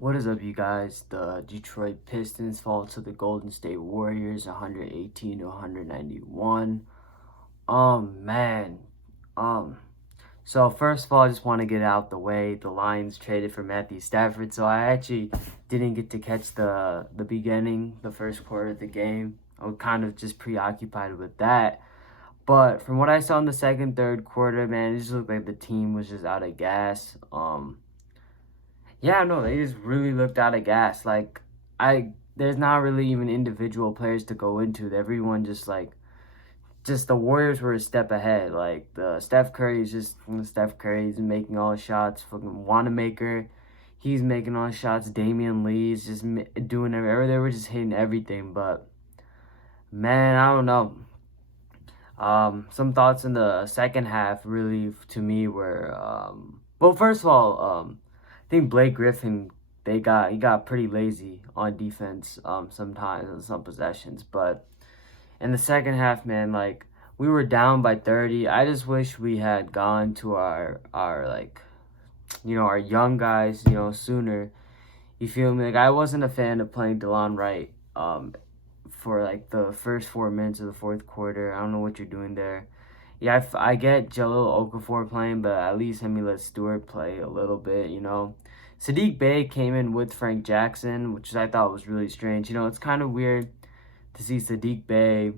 What is up, you guys? The Detroit Pistons fall to the Golden State Warriors 118 to 191. Man. Um, so first of all, I just want to get out the way. The Lions traded for Matthew Stafford, so I actually didn't get to catch the beginning, the first quarter of the game. I was kind of just preoccupied with that. But from what I saw in the second, third quarter, man, it just looked like the team was just out of gas. Yeah, no, they just really looked out of gas. There's not really even individual players to go into. Everyone just the Warriors were a step ahead. Like the Steph Curry is just Steph Curry. He's making all the shots. Fucking Wanamaker, he's making all the shots. Damian Lee's just doing everything. They were just hitting everything. But man, I don't know. Some thoughts in the second half really to me were well, first of all, I think Blake Griffin he got pretty lazy on defense sometimes on some possessions, but in the second half, man, like we were down by 30. I just wish we had gone to our our young guys, sooner. You feel me? Like I wasn't a fan of playing DeLon Wright for like the first 4 minutes of the fourth quarter. I don't know what you're doing there. Yeah, I get Jalil Okafor playing, but at least let me let Stewart play a little bit. Sadiq Bey came in with Frank Jackson, which I thought was really strange. It's kind of weird to see Sadiq Bey,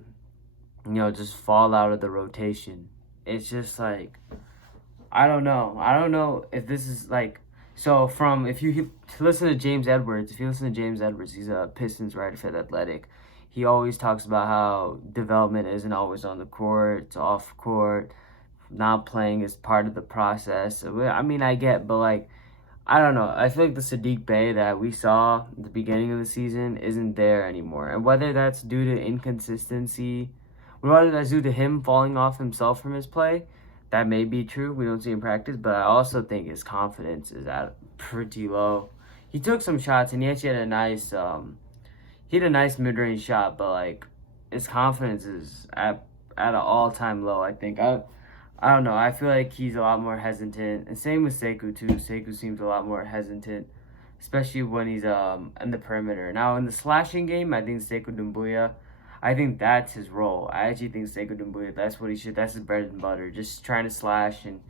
just fall out of the rotation. It's just like, I don't know. I don't know if this is like, so from, if you listen to James Edwards, he's a Pistons writer for The Athletic. He always talks about how development isn't always on the court, it's off court. Not playing is part of the process. I mean, I get, but like, I don't know. I feel like the Sadiq Bey that we saw at the beginning of the season isn't there anymore. And whether that's due to inconsistency, whether that's due to him falling off himself from his play, that may be true. We don't see in practice, but I also think his confidence is at pretty low. He took some shots and he actually had a nice mid-range shot, but like his confidence is at an all-time low. I don't know. I feel like he's a lot more hesitant, and same with Sekou too. Sekou seems a lot more hesitant, especially when he's in the perimeter. Now in the slashing game, I think Sekou Doumbouya, I think that's his role. I actually think Sekou Doumbouya, that's what he should. That's his bread and butter. Just trying to slash and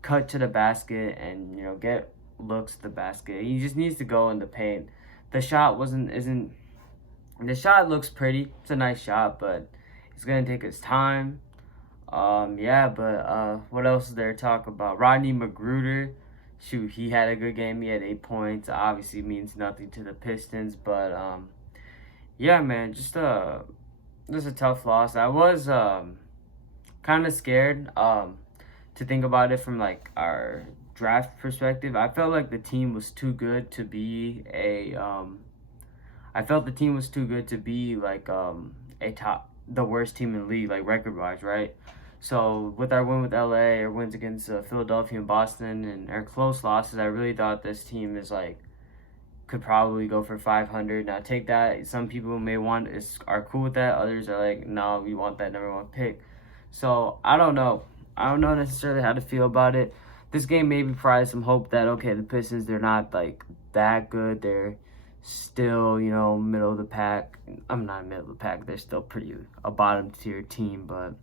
cut to the basket, and get looks at the basket. He just needs to go in the paint. The shot wasn't isn't. The shot looks pretty. It's a nice shot, but it's gonna take his time. Yeah, but what else is there to talk about? Rodney McGruder, shoot, he had a good game. He had 8 points. Obviously means nothing to the Pistons, but yeah, man, just a tough loss. I was kind of scared to think about it from like our draft perspective. I felt like the team was too good to be I felt the team was too good to be like the worst team in the league, like record wise, right? So with our win with LA, our wins against Philadelphia and Boston, and our close losses, I really thought this team could probably go for 500. Now take that. Some people may are cool with that. Others are like, no, we want that number one pick. So I don't know. I don't know necessarily how to feel about it. This game maybe provides some hope that okay, the Pistons, they're not like that good. They're still, middle of the pack. I'm not middle of the pack. They're still pretty a bottom tier team, but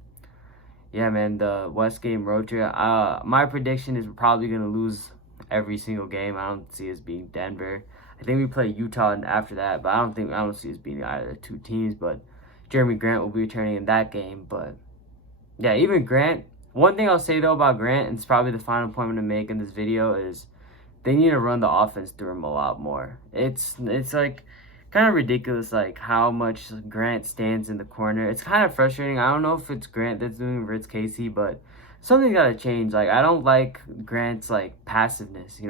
yeah, man, the Westgate road trip. My prediction is we're probably gonna lose every single game. I don't see us beating Denver. I think we play Utah and after that, but I don't see us beating either two teams. But Jeremy Grant will be returning in that game. But yeah, even Grant. One thing I'll say though about Grant, and it's probably the final point I'm gonna make in this video, is they need to run the offense through him a lot more. It's like kind of ridiculous like how much Grant stands in the corner. It's kind of frustrating. I don't know if it's Grant that's doing it or it's Casey, but something's got to change. Like I don't like Grant's like passiveness,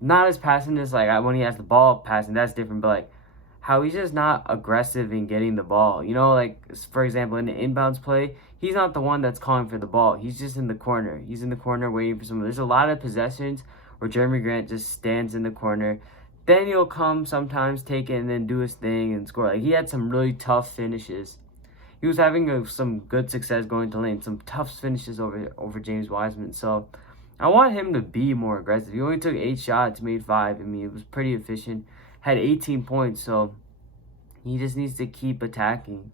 Not his passiveness like when he has the ball passing, that's different, but like how he's just not aggressive in getting the ball. Like for example, in the inbounds play, he's not the one that's calling for the ball. He's just in the corner. He's in the corner waiting for someone. There's a lot of possessions where Jeremy Grant just stands in the corner. Then he'll come sometimes, take it, and then do his thing and score. Like he had some really tough finishes. He was having some good success going to lane, some tough finishes over James Wiseman. So I want him to be more aggressive. He only took 8 shots, made 5. I mean, it was pretty efficient. Had 18 points, so he just needs to keep attacking.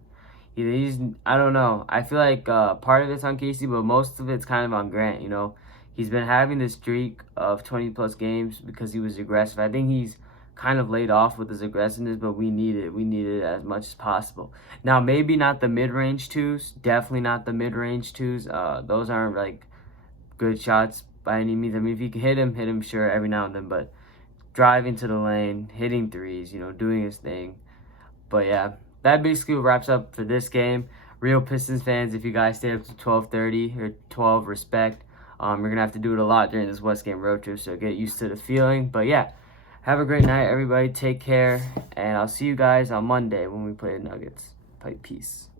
I don't know. I feel like part of it's on Casey, but most of it's kind of on Grant, you know. He's been having this streak of 20-plus games because he was aggressive. I think he's kind of laid off with his aggressiveness, but we need it. We need it as much as possible. Now, maybe not the mid-range twos. Definitely not the mid-range twos. Those aren't, like, good shots by any means. I mean, if you can hit him, sure, every now and then. But driving to the lane, hitting threes, you know, doing his thing. But, yeah, that basically wraps up for this game. Real Pistons fans, if you guys stay up to 12:30 or 12, respect. You're going to have to do it a lot during this West game road trip, so get used to the feeling. But, yeah, have a great night, everybody. Take care, and I'll see you guys on Monday when we play the Nuggets. Peace.